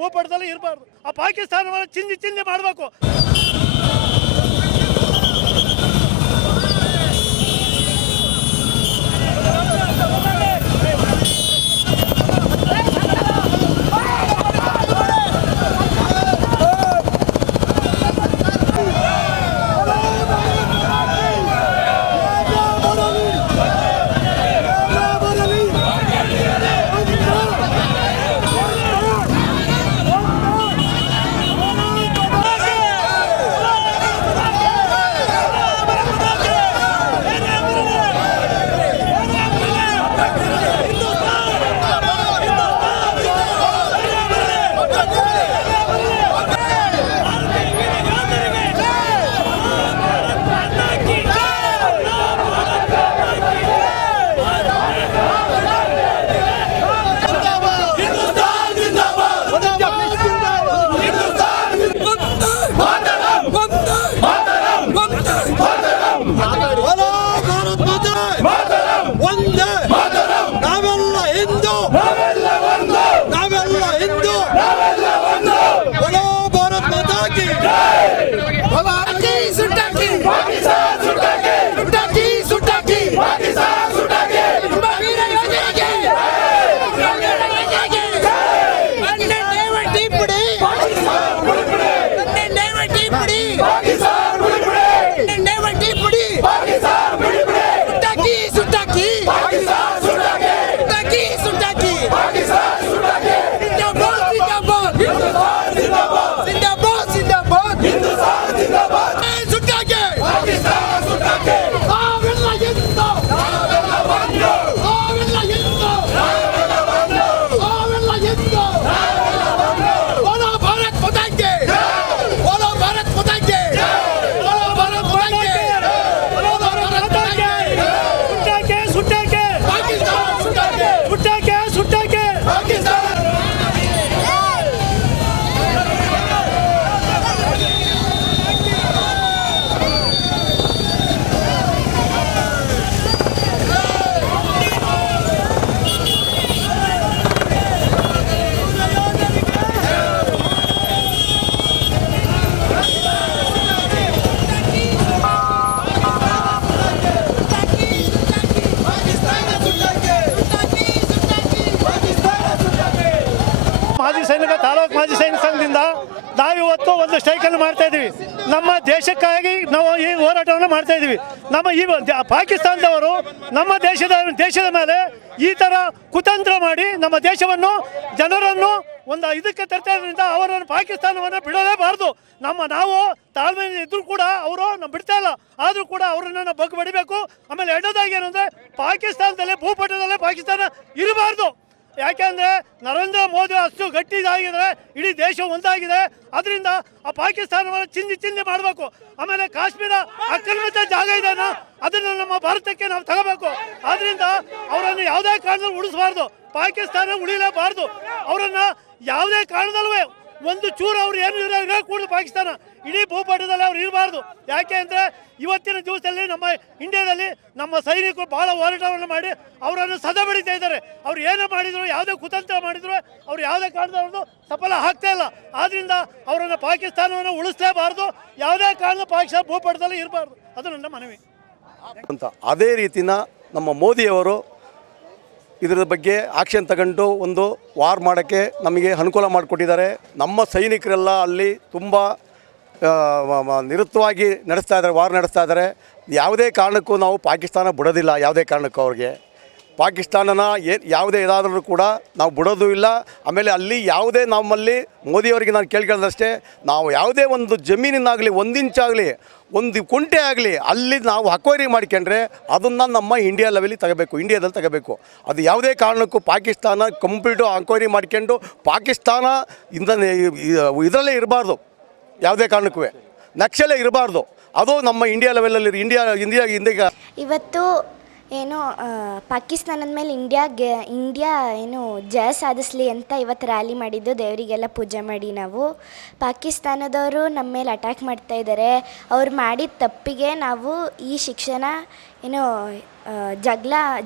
ಭೂಪಟದಲ್ಲಿ ಇರಬಾರ್ದು. ಆ ಪಾಕಿಸ್ತಾನವನ್ನು ಚಿಂದಿ ಮಾಡಬೇಕು. ತಾಲೂಕು ಮಾಜಿ ಸೈನಿಕ ಸಂಘದಿಂದ ನಾವಿವತ್ತು ಒಂದು ಸ್ಟ್ರೈಕನ್ನು ಮಾಡ್ತಾ ಇದ್ದೀವಿ. ನಮ್ಮ ದೇಶಕ್ಕಾಗಿ ನಾವು ಈ ಹೋರಾಟವನ್ನು ಮಾಡ್ತಾ ಇದ್ದೀವಿ. ನಮ್ಮ ಈ ಪಾಕಿಸ್ತಾನದವರು ನಮ್ಮ ದೇಶದ ಮೇಲೆ ಈ ಥರ ಕುತಂತ್ರ ಮಾಡಿ ನಮ್ಮ ದೇಶವನ್ನು ಜನರನ್ನು ಒಂದು ಇದಕ್ಕೆ ತರ್ತಾದ್ರಿಂದ ಅವರನ್ನು ಪಾಕಿಸ್ತಾನವನ್ನು ಬಿಡಲೇಬಾರ್ದು. ನಾವು ತಾಳ್ಮೆ ಇದ್ರೂ ಕೂಡ ಅವರು ನಾವು ಬಿಡ್ತಾ ಇಲ್ಲ. ಆದರೂ ಕೂಡ ಅವರನ್ನು ನಾವು ಬಗ್ಗು ಬಡಿಬೇಕು. ಆಮೇಲೆ ಎರಡನೇದಾಗಿ ಏನಂದರೆ ಪಾಕಿಸ್ತಾನದಲ್ಲೇ ಭೂಪಟದಲ್ಲೇ ಪಾಕಿಸ್ತಾನ ಇರಬಾರ್ದು. ಯಾಕೆಂದರೆ ನರೇಂದ್ರ ಮೋದಿ ಅಷ್ಟು ಗಟ್ಟಿಯಾಗಿದ್ದಾರೆ, ಇಡೀ ದೇಶ ಒಂದಾಗಿದೆ. ಅದರಿಂದ ಆ ಪಾಕಿಸ್ತಾನವನ್ನು ಚಿಂದಿ ಮಾಡಬೇಕು. ಆಮೇಲೆ ಕಾಶ್ಮೀರ ಆಕ್ರಮಿತ ಜಾಗ ಇದೆಯೋ ಅದನ್ನು ನಮ್ಮ ಭಾರತಕ್ಕೆ ನಾವು ತಗೋಬೇಕು. ಆದ್ದರಿಂದ ಅವರನ್ನು ಯಾವುದೇ ಕಾರಣದಲ್ಲಿ ಉಳಿಸಬಾರ್ದು. ಪಾಕಿಸ್ತಾನ ಉಳಿಯಲೇಬಾರ್ದು. ಅವರನ್ನು ಯಾವುದೇ ಕಾರಣದಲ್ಲೂ ಒಂದು ಚೂರು ಅವ್ರು ಏನು ಇರಕೂಡದು. ಪಾಕಿಸ್ತಾನ ಇಡೀ ಭೂಪಟದಲ್ಲಿ ಅವ್ರು ಇರಬಾರ್ದು. ಯಾಕೆ ಅಂದರೆ ಇವತ್ತಿನ ದಿವಸದಲ್ಲಿ ನಮ್ಮ ಇಂಡಿಯಾದಲ್ಲಿ ನಮ್ಮ ಸೈನಿಕರು ಭಾಳ ಹೋರಾಟವನ್ನು ಮಾಡಿ ಅವರನ್ನು ಸದಾ ಬಡಿತಾ ಇದ್ದಾರೆ. ಅವ್ರು ಏನೇ ಮಾಡಿದ್ರು, ಯಾವುದೇ ಕುತಂತ್ರ ಮಾಡಿದ್ರು, ಅವ್ರು ಯಾವುದೇ ಕಾರಣದವ್ರದ್ದು ಸಫಲ ಆಗ್ತಾ ಇಲ್ಲ. ಆದ್ದರಿಂದ ಅವರನ್ನು ಪಾಕಿಸ್ತಾನವನ್ನು ಉಳಿಸಲೇಬಾರ್ದು. ಯಾವುದೇ ಕಾರಣದ ಪಾಕಿಸ್ತಾನ ಭೂಪಟದಲ್ಲಿ ಇರಬಾರ್ದು. ಅದು ನನ್ನ ಮನವಿ ಅಂತ. ಅದೇ ರೀತಿನ ನಮ್ಮ ಮೋದಿಯವರು ಇದರ ಬಗ್ಗೆ ಆಕ್ಷನ್ ತಗೊಂಡು ಒಂದು ವಾರ್ ಮಾಡೋಕ್ಕೆ ನಮಗೆ ಅನುಕೂಲ ಮಾಡಿಕೊಟ್ಟಿದ್ದಾರೆ. ನಮ್ಮ ಸೈನಿಕರೆಲ್ಲ ಅಲ್ಲಿ ತುಂಬ ನಿರತವಾಗಿ ನಡೆಸ್ತಾ ಇದ್ದಾರೆ, ವಾರ್ ನಡೆಸ್ತಾ ಇದ್ದಾರೆ. ಯಾವುದೇ ಕಾರಣಕ್ಕೂ ನಾವು ಪಾಕಿಸ್ತಾನ ಬಿಡೋದಿಲ್ಲ. ಯಾವುದೇ ಕಾರಣಕ್ಕೂ ಅವ್ರಿಗೆ ಪಾಕಿಸ್ತಾನನ ಯಾವುದೇ ಇದಾದರೂ ಕೂಡ ನಾವು ಬಿಡೋದು ಇಲ್ಲ. ಆಮೇಲೆ ಅಲ್ಲಿ ಯಾವುದೇ ನಮ್ಮಲ್ಲಿ ಮೋದಿಯವರಿಗೆ ನಾನು ಕೇಳ್ಕೊಳ್ಳೋದಷ್ಟೇ, ನಾವು ಯಾವುದೇ ಒಂದು ಜಮೀನಿನಾಗಲಿ, ಒಂದು ಇಂಚಾಗಲಿ, ಒಂದು ಕುಂಟೆ ಆಗಲಿ ಅಲ್ಲಿ ನಾವು ಅಕ್ವೈರಿ ಮಾಡ್ಕೊಂಡ್ರೆ ಅದನ್ನು ನಮ್ಮ ಇಂಡಿಯಾ ಲೆವೆಲಿಗೆ ತಗೋಬೇಕು, ಇಂಡಿಯಾದಲ್ಲಿ ತಗೋಬೇಕು. ಅದು ಯಾವುದೇ ಕಾರಣಕ್ಕೂ ಪಾಕಿಸ್ತಾನ ಕಂಪ್ಲೀಟು ಅಕ್ವೈರಿ ಮಾಡ್ಕೊಂಡು ಪಾಕಿಸ್ತಾನ ಇದರಲ್ಲೇ ಇರಬಾರ್ದು. ಯಾವುದೇ ಕಾರಣಕ್ಕೂ ನಕ್ಷಲೇ ಇರಬಾರ್ದು. ಅದು ನಮ್ಮ ಇಂಡಿಯಾ ಲೆವೆಲಲ್ಲಿ ಇಂಡಿಯಾ ಇವತ್ತು ಏನು ಪಾಕಿಸ್ತಾನದ ಮೇಲೆ ಇಂಡಿಯಾ ಏನು ಜಯ ಸಾಧಿಸಲಿ ಅಂತ ಇವತ್ತು ರ್ಯಾಲಿ ಮಾಡಿದ್ದು. ದೇವರಿಗೆಲ್ಲ ಪೂಜೆ ಮಾಡಿ ನಾವು ಪಾಕಿಸ್ತಾನದವರು ನಮ್ಮ ಮೇಲೆ ಅಟ್ಯಾಕ್ ಮಾಡ್ತಾ ಇದ್ದಾರೆ. ಅವ್ರು ಮಾಡಿದ ತಪ್ಪಿಗೆ ನಾವು ಈ ಶಿಕ್ಷಣ ಏನೋ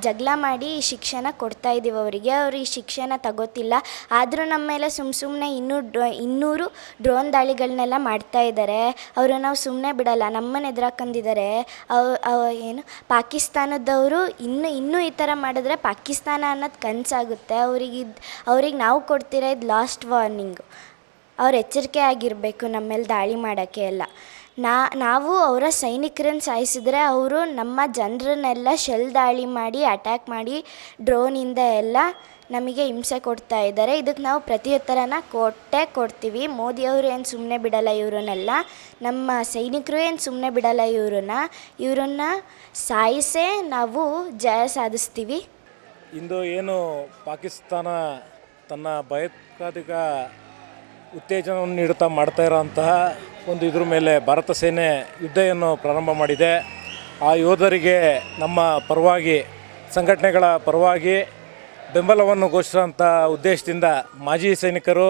ಜಗಳ ಮಾಡಿ ಶಿಕ್ಷಣ ಕೊಡ್ತಾ ಇದ್ದೀವಿ ಅವರಿಗೆ. ಅವರು ಈ ಶಿಕ್ಷಣ ತಗೋತಿಲ್ಲ. ಆದರೂ ನಮ್ಮ ಮೇಲೆ ಸುಮ್ಮನೆ 200 ಡ್ರೋನ್ ದಾಳಿಗಳನ್ನೆಲ್ಲ ಮಾಡ್ತಾ ಇದ್ದಾರೆ. ಅವರು ನಾವು ಸುಮ್ಮನೆ ಬಿಡಲ್ಲ, ನಮ್ಮನ್ನು ಎದುರಾಕೊಂಡಿದ್ದಾರೆ. ಏನು ಪಾಕಿಸ್ತಾನದವರು ಇನ್ನೂ ಈ ಥರ ಮಾಡಿದ್ರೆ ಪಾಕಿಸ್ತಾನ ಅನ್ನೋದು ಕನಸಾಗುತ್ತೆ. ಅವ್ರಿಗೆ ನಾವು ಕೊಡ್ತಿರೋ ಇದು ಲಾಸ್ಟ್ ವಾರ್ನಿಂಗು. ಅವ್ರು ಎಚ್ಚರಿಕೆ ಆಗಿರಬೇಕು ನಮ್ಮ ಮೇಲೆ ದಾಳಿ ಮಾಡೋಕ್ಕೆ ಎಲ್ಲ. ನಾವು ಅವರ ಸೈನಿಕರನ್ನು ಸಾಯಿಸಿದ್ರೆ ಅವರು ನಮ್ಮ ಜನರನ್ನೆಲ್ಲ ಶೆಲ್ ದಾಳಿ ಮಾಡಿ ಅಟ್ಯಾಕ್ ಮಾಡಿ ಡ್ರೋನಿಂದ ಎಲ್ಲ ನಮಗೆ ಹಿಂಸೆ ಕೊಡ್ತಾ ಇದ್ದಾರೆ. ಇದಕ್ಕೆ ನಾವು ಪ್ರತ್ಯುತ್ತರನ ಕೊಡ್ತೀವಿ. ಮೋದಿಯವರು ಏನು ಸುಮ್ಮನೆ ಬಿಡಲ್ಲ ಇವರನ್ನೆಲ್ಲ. ನಮ್ಮ ಸೈನಿಕರು ಏನು ಸುಮ್ಮನೆ ಬಿಡಲ್ಲ ಇವರನ್ನ ಸಾಯಿಸೇ ನಾವು ಜಯ ಸಾಧಿಸ್ತೀವಿ. ಇಂದು ಏನು ಪಾಕಿಸ್ತಾನ ತನ್ನ ಭಯೋತ್ಪಾದಕ ಉತ್ತೇಜನವನ್ನು ನೀಡುತ್ತಾ ಮಾಡ್ತಾ ಇರೋಂತಹ ಒಂದು ಇದ್ರ ಮೇಲೆ ಭಾರತ ಸೇನೆ ಯುದ್ಧವನ್ನು ಪ್ರಾರಂಭ ಮಾಡಿದೆ. ಆ ಯೋಧರಿಗೆ ನಮ್ಮ ಪರವಾಗಿ, ಸಂಘಟನೆಗಳ ಪರವಾಗಿ ಬೆಂಬಲವನ್ನು ಘೋಷಿಸುವಂಥ ಉದ್ದೇಶದಿಂದ ಮಾಜಿ ಸೈನಿಕರು,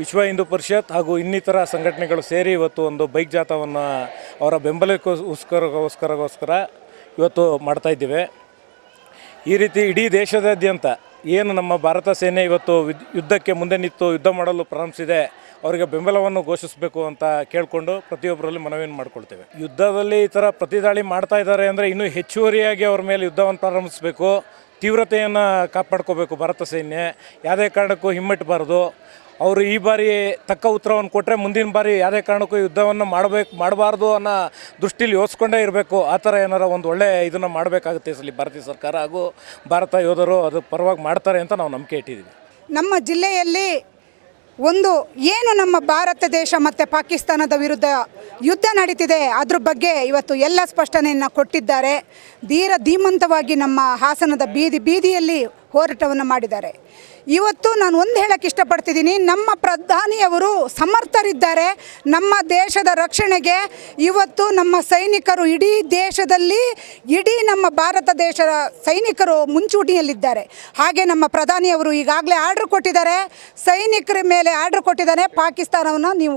ವಿಶ್ವ ಹಿಂದೂ ಪರಿಷತ್ ಹಾಗೂ ಇನ್ನಿತರ ಸಂಘಟನೆಗಳು ಸೇರಿ ಇವತ್ತು ಒಂದು ಬೈಕ್ ಜಾಥಾವನ್ನು ಅವರ ಬೆಂಬಲಕ್ಕೋಸ್ಕರ ಇವತ್ತು ಮಾಡ್ತಾಯಿದ್ದೇವೆ. ಈ ರೀತಿ ಇಡೀ ದೇಶದಾದ್ಯಂತ ಏನು ನಮ್ಮ ಭಾರತ ಸೇನೆ ಇವತ್ತು ಯುದ್ಧಕ್ಕೆ ಮುಂದೆ ನಿಂತು ಯುದ್ಧ ಮಾಡಲು ಪ್ರಾರಂಭಿಸಿದೆ, ಅವರಿಗೆ ಬೆಂಬಲವನ್ನು ಘೋಷಿಸಬೇಕು ಅಂತ ಕೇಳಿಕೊಂಡು ಪ್ರತಿಯೊಬ್ಬರಲ್ಲಿ ಮನವಿಯನ್ನು ಮಾಡಿಕೊಳ್ತೇವೆ. ಯುದ್ಧದಲ್ಲಿ ಈ ಥರ ಪ್ರತಿದಾಳಿ ಮಾಡ್ತಾ ಇದ್ದಾರೆ ಅಂದರೆ ಇನ್ನೂ ಹೆಚ್ಚುವರಿಯಾಗಿ ಅವ್ರ ಮೇಲೆ ಯುದ್ಧವನ್ನು ಪ್ರಾರಂಭಿಸಬೇಕು, ತೀವ್ರತೆಯನ್ನು ಕಾಪಾಡ್ಕೋಬೇಕು. ಭಾರತ ಸೈನ್ಯ ಯಾವುದೇ ಕಾರಣಕ್ಕೂ ಹಿಮ್ಮೆಟ್ಟಬಾರ್ದು. ಅವರು ಈ ಬಾರಿ ತಕ್ಕ ಉತ್ತರವನ್ನು ಕೊಟ್ಟರೆ ಮುಂದಿನ ಬಾರಿ ಯಾವುದೇ ಕಾರಣಕ್ಕೂ ಯುದ್ಧವನ್ನು ಮಾಡಬಾರ್ದು ಅನ್ನೋ ದೃಷ್ಟಿಲಿ ಯೋಚಿಸ್ಕೊಂಡೇ ಇರಬೇಕು. ಆ ಥರ ಏನಾರ ಒಂದು ಒಳ್ಳೆ ಇದನ್ನು ಮಾಡಬೇಕಾಗುತ್ತೆ ಈ ಸಲ ಭಾರತೀಯ ಸರ್ಕಾರ ಹಾಗೂ ಭಾರತ ಯೋಧರು ಅದು ಪರವಾಗಿ ಮಾಡ್ತಾರೆ ಅಂತ ನಾವು ನಂಬಿಕೆ ಇಟ್ಟಿದ್ದೀವಿ. ನಮ್ಮ ಜಿಲ್ಲೆಯಲ್ಲಿ ಏನು ನಮ್ಮ ಭಾರತ ದೇಶ ಮತ್ತು ಪಾಕಿಸ್ತಾನದ ವಿರುದ್ಧ ಯುದ್ಧ ನಡೀತಿದೆ ಅದ್ರ ಬಗ್ಗೆ ಇವತ್ತು ಎಲ್ಲ ಸ್ಪಷ್ಟನೆಯನ್ನು ಕೊಟ್ಟಿದ್ದಾರೆ. ಧೀಮಂತವಾಗಿ ನಮ್ಮ ಹಾಸನದ ಬೀದಿಯಲ್ಲಿ ಹೋರಾಟವನ್ನು ಮಾಡಿದ್ದಾರೆ. ಇವತ್ತು ನಾನು ಒಂದು ಹೇಳಕ್ಕೆ ಇಷ್ಟಪಡ್ತಿದ್ದೀನಿ, ನಮ್ಮ ಪ್ರಧಾನಿಯವರು ಸಮರ್ಥರಿದ್ದಾರೆ. ನಮ್ಮ ದೇಶದ ರಕ್ಷಣೆಗೆ ಇವತ್ತು ನಮ್ಮ ಸೈನಿಕರು ಇಡೀ ದೇಶದಲ್ಲಿ ನಮ್ಮ ಭಾರತ ದೇಶದ ಸೈನಿಕರು ಮುಂಚೂಣಿಯಲ್ಲಿದ್ದಾರೆ. ಹಾಗೆ ನಮ್ಮ ಪ್ರಧಾನಿಯವರು ಈಗಾಗಲೇ ಆರ್ಡ್ರ್ ಕೊಟ್ಟಿದ್ದಾರೆ, ಸೈನಿಕರ ಮೇಲೆ ಆರ್ಡ್ರ್ ಕೊಟ್ಟಿದ್ದಾರೆ, ಪಾಕಿಸ್ತಾನವನ್ನು ನೀವು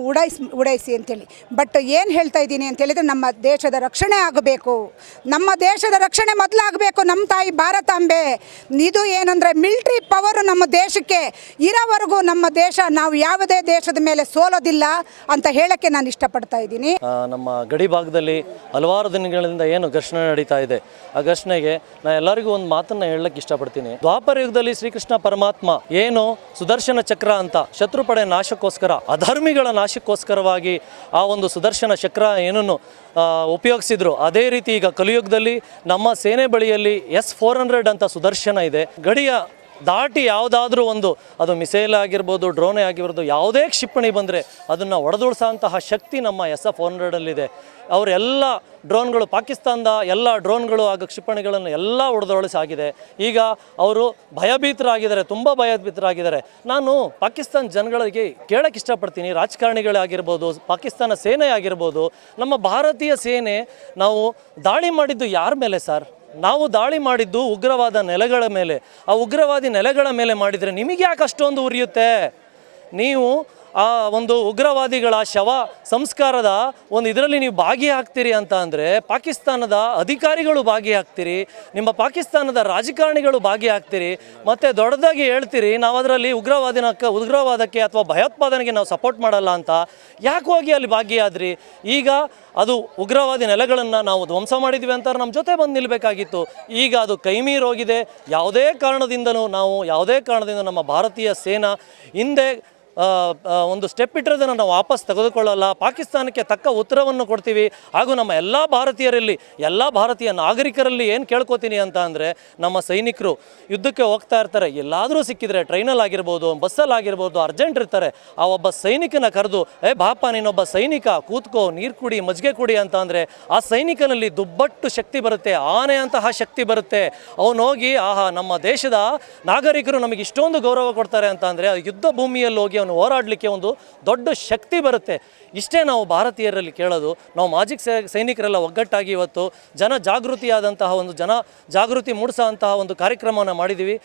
ಉಡಾಯಿಸಿ ಅಂತೇಳಿ. ಬಟ್ ಏನು ಹೇಳ್ತಾ ಇದ್ದೀನಿ ಅಂತೇಳಿದರೆ, ನಮ್ಮ ದೇಶದ ರಕ್ಷಣೆ ಆಗಬೇಕು, ನಮ್ಮ ದೇಶದ ರಕ್ಷಣೆ ಮೊದಲಾಗಬೇಕು. ನಮ್ಮ ತಾಯಿ ಭಾರತಾಂಬೆ ಇದು ಏನಂದರೆ ಮಿಲಿಟ್ರಿ ಪವರು ನಮ್ಮ ದೇಶಕ್ಕೆ ಇರೋವರೆಗೂ ನಮ್ಮ ದೇಶ, ನಾವು ಯಾವುದೇ ದೇಶದ ಮೇಲೆ ಸೋಲೋದಿಲ್ಲ ಅಂತ ಹೇಳಕ್ಕೆ ನಾನು ಇಷ್ಟಪಡ್ತಾ ಇದ್ದೀನಿ. ನಮ್ಮ ಗಡಿ ಭಾಗದಲ್ಲಿ ಹಲವಾರು ದಿನಗಳಿಂದ ಏನು ಘರ್ಷಣೆ ನಡೀತಾ ಇದೆ, ಆ ಘರ್ಷಣೆಗೆ ನಾನು ಎಲ್ಲರಿಗೂ ಒಂದು ಮಾತನ್ನು ಹೇಳಕ್ಕೆ ಇಷ್ಟಪಡ್ತೀನಿ. ದ್ವಾಪರ ಯುಗದಲ್ಲಿ ಶ್ರೀಕೃಷ್ಣ ಪರಮಾತ್ಮ ಏನು ಸುದರ್ಶನ ಚಕ್ರ ಅಂತ ಶತ್ರುಪಡೆ ನಾಶಕ್ಕೋಸ್ಕರ, ಅಧರ್ಮಿಗಳ ನಾಶಕ್ಕೋಸ್ಕರವಾಗಿ ಆ ಒಂದು ಸುದರ್ಶನ ಚಕ್ರ ಏನನ್ನು ಉಪಯೋಗಿಸಿದ್ರು, ಅದೇ ರೀತಿ ಈಗ ಕಲಿಯುಗದಲ್ಲಿ ನಮ್ಮ ಸೇನೆ ಬಳಿಯಲ್ಲಿ S-400 ಅಂತ ಸುದರ್ಶನ ಇದೆ. ಗಡಿಯ ದಾಟಿ ಯಾವುದಾದ್ರೂ ಒಂದು, ಅದು ಮಿಸೈಲ್ ಆಗಿರ್ಬೋದು, ಡ್ರೋನೇ ಆಗಿರ್ಬೋದು, ಯಾವುದೇ ಕ್ಷಿಪಣಿ ಬಂದರೆ ಅದನ್ನು ಹೊಡೆದುಳಿಸೋಂತಹ ಶಕ್ತಿ ನಮ್ಮ S-400 ಅವರೆಲ್ಲ ಡ್ರೋನ್ಗಳು, ಪಾಕಿಸ್ತಾನದ ಎಲ್ಲ ಡ್ರೋನ್ಗಳು ಹಾಗೂ ಕ್ಷಿಪಣಿಗಳನ್ನು ಎಲ್ಲ ಹೊಡೆದೊಳಿಸಾಗಿದೆ. ಈಗ ಅವರು ಭಯಭೀತರಾಗಿದ್ದಾರೆ, ತುಂಬ ಭಯಭೀತರಾಗಿದ್ದಾರೆ. ನಾನು ಪಾಕಿಸ್ತಾನ ಜನಗಳಿಗೆ ಕೇಳಕ್ಕೆ ಇಷ್ಟಪಡ್ತೀನಿ, ರಾಜಕಾರಣಿಗಳಾಗಿರ್ಬೋದು, ಪಾಕಿಸ್ತಾನ ಸೇನೆ ಆಗಿರ್ಬೋದು, ನಮ್ಮ ಭಾರತೀಯ ಸೇನೆ ನಾವು ದಾಳಿ ಮಾಡಿದ್ದು ಯಾರ ಮೇಲೆ ಸರ್? ನಾವು ದಾಳಿ ಮಾಡಿದ್ದು ಉಗ್ರವಾದ ನೆಲೆಗಳ ಮೇಲೆ. ಆ ಉಗ್ರವಾದಿ ನೆಲೆಗಳ ಮೇಲೆ ಮಾಡಿದರೆ ನಿಮಗೆ ಯಾಕೆ ಅಷ್ಟೊಂದು ಉರಿಯುತ್ತೆ? ನೀವು ಆ ಒಂದು ಉಗ್ರವಾದಿಗಳ ಶವ ಸಂಸ್ಕಾರದ ಒಂದು ಇದರಲ್ಲಿ ನೀವು ಭಾಗಿಯಾಗ್ತೀರಿ ಅಂತ ಅಂದರೆ ಪಾಕಿಸ್ತಾನದ ಅಧಿಕಾರಿಗಳು ಭಾಗಿಯಾಗ್ತೀರಿ, ನಿಮ್ಮ ಪಾಕಿಸ್ತಾನದ ರಾಜಕಾರಣಿಗಳು ಭಾಗಿಯಾಗ್ತೀರಿ, ಮತ್ತು ದೊಡ್ಡದಾಗಿ ಹೇಳ್ತೀರಿ ನಾವು ಅದರಲ್ಲಿ ಉಗ್ರವಾದಕ್ಕೆ ಅಥವಾ ಭಯೋತ್ಪಾದನೆಗೆ ನಾವು ಸಪೋರ್ಟ್ ಮಾಡಲ್ಲ ಅಂತ. ಯಾಕೆ ಹೋಗಿ ಅಲ್ಲಿ ಭಾಗಿಯಾದ್ರಿ? ಈಗ ಅದು ಉಗ್ರವಾದಿ ನೆಲೆಗಳನ್ನು ನಾವು ಧ್ವಂಸ ಮಾಡಿದ್ವಿ ಅಂತ ನಮ್ಮ ಜೊತೆ ಬಂದು ನಿಲ್ಲಬೇಕಾಗಿತ್ತು. ಈಗ ಅದು ಕೈಮೀರೋಗಿದೆ. ಯಾವುದೇ ಕಾರಣದಿಂದಲೂ ನಮ್ಮ ಭಾರತೀಯ ಸೇನಾ ಹಿಂದೆ ಒಂದು ಸ್ಟೆಪ್ ಇಟ್ಟಿರೋದನ್ನು ನಾವು ವಾಪಸ್ ತೆಗೆದುಕೊಳ್ಳಲ್ಲ. ಪಾಕಿಸ್ತಾನಕ್ಕೆ ತಕ್ಕ ಉತ್ತರವನ್ನು ಕೊಡ್ತೀವಿ. ಹಾಗೂ ನಮ್ಮ ಎಲ್ಲ ಭಾರತೀಯ ನಾಗರಿಕರಲ್ಲಿ ಏನು ಕೇಳ್ಕೊತೀನಿ ಅಂತ ಅಂದರೆ, ನಮ್ಮ ಸೈನಿಕರು ಯುದ್ಧಕ್ಕೆ ಹೋಗ್ತಾ ಇರ್ತಾರೆ, ಎಲ್ಲಾದರೂ ಸಿಕ್ಕಿದ್ರೆ ಟ್ರೈನಲ್ಲಿ ಆಗಿರ್ಬೋದು, ಬಸ್ಸಲ್ಲಿ ಆಗಿರ್ಬೋದು, ಅರ್ಜೆಂಟ್ ಇರ್ತಾರೆ, ಆ ಒಬ್ಬ ಸೈನಿಕನ ಕರೆದು ಬಾಪ ನೀನೊಬ್ಬ ಸೈನಿಕ, ಕೂತ್ಕೋ, ನೀರು ಕುಡಿ, ಮಜ್ಜಿಗೆ ಕುಡಿ ಅಂತ ಅಂದರೆ ಆ ಸೈನಿಕನಲ್ಲಿ ದುಬ್ಬಟ್ಟು ಶಕ್ತಿ ಬರುತ್ತೆ, ಆನೆ ಅಂತಹ ಶಕ್ತಿ ಬರುತ್ತೆ. ಅವನು ಹೋಗಿ ಆಹಾ ನಮ್ಮ ದೇಶದ ನಾಗರಿಕರು ನಮಗೆ ಇಷ್ಟೊಂದು ಗೌರವ ಕೊಡ್ತಾರೆ ಅಂತ ಅಂದರೆ ಯುದ್ಧ ಭೂಮಿಯಲ್ಲಿ ಹೋಗಿ ಹೋರಾಡಲಿಕ್ಕೆ ಒಂದು ದೊಡ್ಡ ಶಕ್ತಿ ಬರುತ್ತೆ. ಇಷ್ಟೇ ನಾವು ಭಾರತೀಯರಲ್ಲಿ ಕೇಳೋದು. ನಾವು ಮಾಜಿ ಸೈನಿಕರೆಲ್ಲ ಒಗ್ಗಟ್ಟಾಗಿ ಇವತ್ತು ಜಾಗೃತಿ ಮೂಡಿಸೋ ಅಂತಹ ಒಂದು ಕಾರ್ಯಕ್ರಮವನ್ನು ಮಾಡಿದ್ದೀವಿ.